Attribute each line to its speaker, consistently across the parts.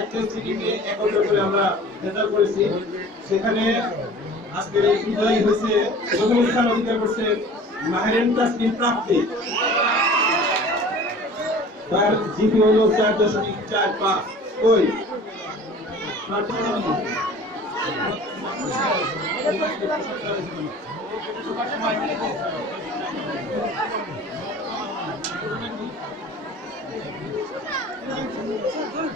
Speaker 1: একচল্লিশটি টিমকে একত্র করে আমরা রেজাল্ট করেছি। সেখানে আজকের এই বিজয়ী হয়েছে প্রথম স্থান অধিকার করছে মাহেরেন তাসলিম প্রাপ্তি তার জিপি হলো চার দশমিক চার পাঁচ। ওই রাখে কই?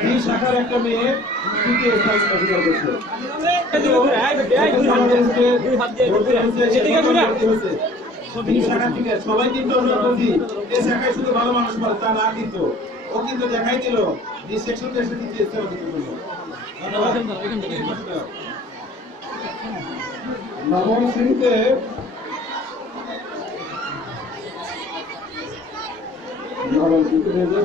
Speaker 1: ডি শাখার একটা মেয়ে তৃতীয় স্থান অধিকার করছে। ডি শাখা থেকে সবাই কিন্তু অনুরোধ এই শাখায় শুধু ভালো মানুষ পারে তা না কিন্তু। ও কিন্তু দেখাই দিল নবম শ্রেণীতে নবম শ্রেণীতে